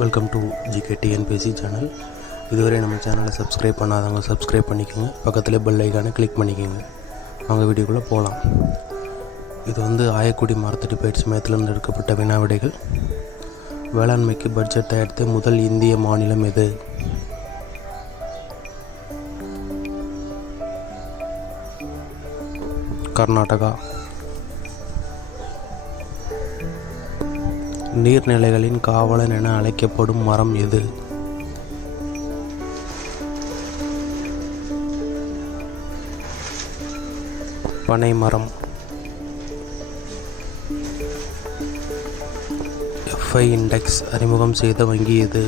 Welcome to GK Tnpsc channel. இதுவரை நம்ம சேனலை சப்ஸ்கிரைப் பண்ணாதவங்க சப்ஸ்கிரைப் பண்ணிக்கோங்க. பக்கத்தில் பெல் ஐக்கானை கிளிக் பண்ணிக்கோங்க. அவங்க வீடியோக்குள்ளே போகலாம். இது ஆயக்குடி மரத்தடி பயிற்சி மையத்திலிருந்து எடுக்கப்பட்ட வினா விடைகள். வேளாண்மைக்கு பட்ஜெட் தயாரித்த முதல் இந்திய மாநிலம் எது? கர்நாடகா. நீர்நிலைகளின் காவலன் என அழைக்கப்படும் மரம் எது? பனை மரம். FI இண்டெக்ஸ் அறிமுகம் செய்த வங்கி எது?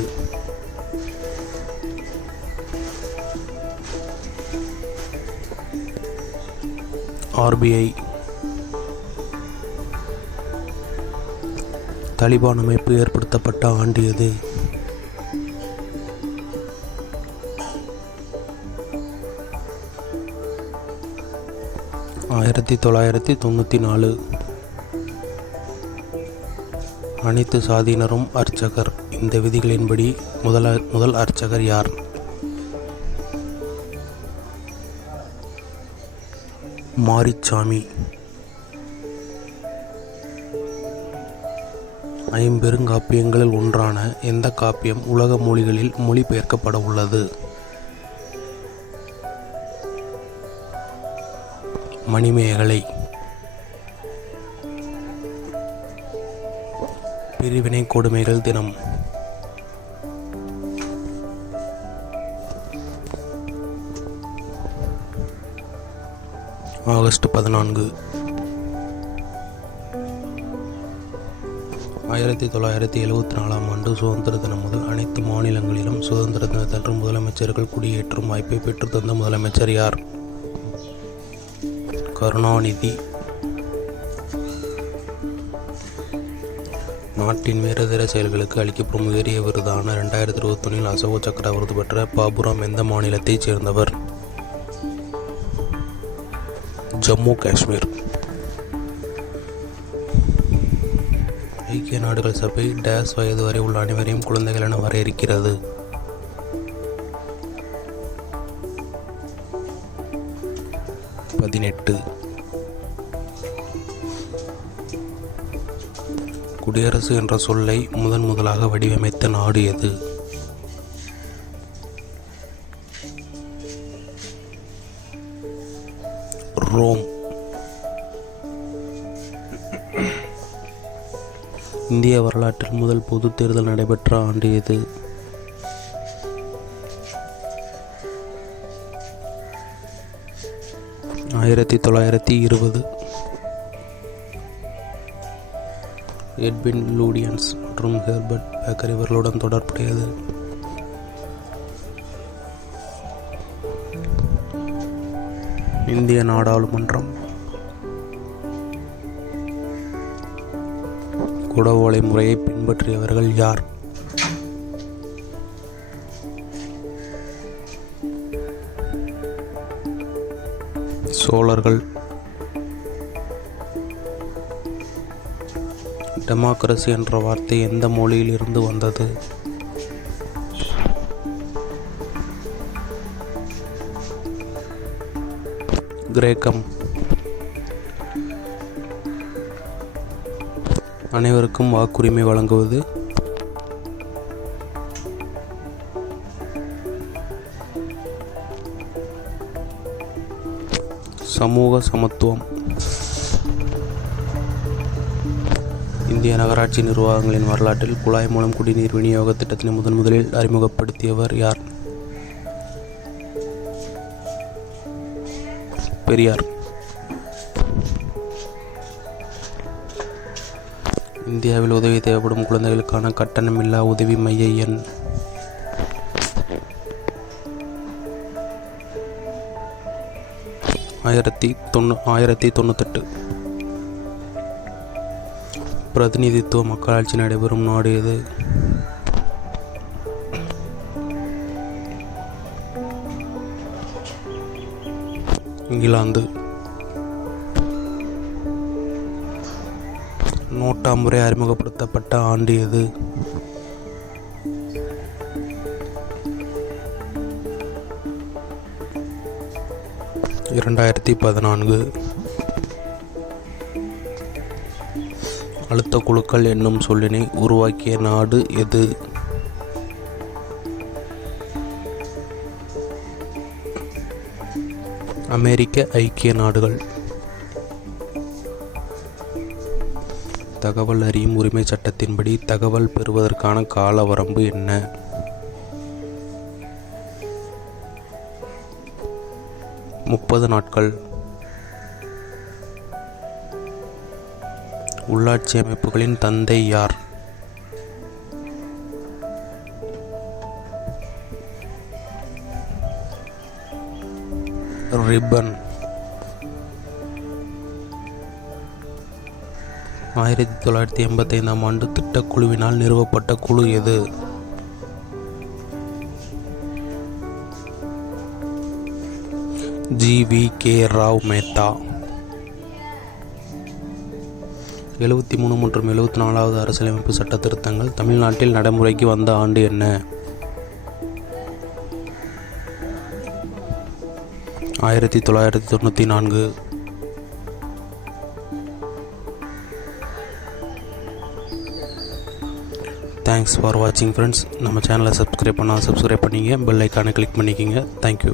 RBI. தாலிபான் அமைப்பு ஏற்படுத்தப்பட்ட ஆண்டு எது? 1994. அனைத்து சாதியினரும் அர்ச்சகர். இந்த விதிகளின்படி முதல் அர்ச்சகர் யார்? மாரிச்சாமி. ஐம்பெருங்காப்பியங்களில் ஒன்றான எந்த காப்பியம் உலக மொழிகளில் மொழிபெயர்க்கப்பட உள்ளது? மணிமேகலை. பிரிவினை கொடுமைகள் தினம். ஆகஸ்ட் 14. 1974ஆம் ஆண்டு சுதந்திர தினம் முதல் அனைத்து மாநிலங்களிலும் சுதந்திர தினத்தன்று முதலமைச்சர்கள் குடியேற்றும் வாய்ப்பை பெற்றுத்தந்த முதலமைச்சர் யார்? கருணாநிதி. நாட்டின் வீரதீர செயல்களுக்கு அளிக்கப்படும் உயரிய விருதான 2021 அசோக சக்கர விருது பெற்ற பாபுராம் எந்த மாநிலத்தைச் சேர்ந்தவர்? ஜம்மு காஷ்மீர். ஐக்கிய நாடுகள் சபை டேஸ் வயது வரை உள்ள அனைவரையும் குழந்தைகள் என வரையறுக்கிறது? 18. குடியரசு என்ற சொல்லை முதலாக வடிவமைத்த நாடு எது? ரோம். இந்திய வரலாற்றில் முதல் பொது தேர்தல் நடைபெற்ற ஆண்டு எது? 1920. எட்வின் லூடியன்ஸ் மற்றும் ஹெர்பர்ட் பேக்கர் இவர்களுடன் தொடர்புடையது? இந்திய நாடாளுமன்றம். குடவோலை முறையை பின்பற்றியவர்கள் யார்? சோழர்கள். டெமோக்ரசி என்ற வார்த்தை எந்த மொழியில் இருந்து வந்தது? கிரேக்கம். அனைவருக்கும் வாக்குரிமை வழங்குவது? சமூக சமத்துவம். இந்திய நகராட்சி நிர்வாகங்களின் வரலாற்றில் குழாய் மூலம் குடிநீர் விநியோக திட்டத்தினை முதலில் அறிமுகப்படுத்தியவர் யார்? பெரியார். இந்தியாவில் உதவி தேவைப்படும் குழந்தைகளுக்கான கட்டணமில்லா உதவி மைய எண்? 1098. பிரதிநிதித்துவ மக்களாட்சி நடைபெறும் நாடு எது? இங்கிலாந்து. நோட்டா முறை அறிமுகப்படுத்தப்பட்ட ஆண்டு எது? 2014. அழுத்த குழுக்கள் என்னும் சொல்லினை உருவாக்கிய நாடு எது? அமெரிக்க ஐக்கிய நாடுகள். தகவல் அறியும் உரிமை சட்டத்தின்படி தகவல் பெறுவதற்கான கால வரம்பு என்ன? 30 நாட்கள். உள்ளாட்சி அமைப்புகளின் தந்தை யார்? ரிப்பன். 1985 ஆண்டு திட்டக்குழுவினால் நிறுவப்பட்ட குழு எது? ஜி.வி.கே. ராவ் மேத்தா. 73 மற்றும் 74வது அரசியலமைப்பு சட்ட திருத்தங்கள் தமிழ்நாட்டில் நடைமுறைக்கு வந்த ஆண்டு என்ன? 1994. தேங்க்ஸ் ஃபார் வாட்சிங் ஃப்ரெண்ட்ஸ். நம்ம சேனலை சப்ஸ்கிரைப் பண்ணிங்க, பெல் ஐக்கானை கிளிக் பண்ணிக்கிங்க. தேங்க்யூ.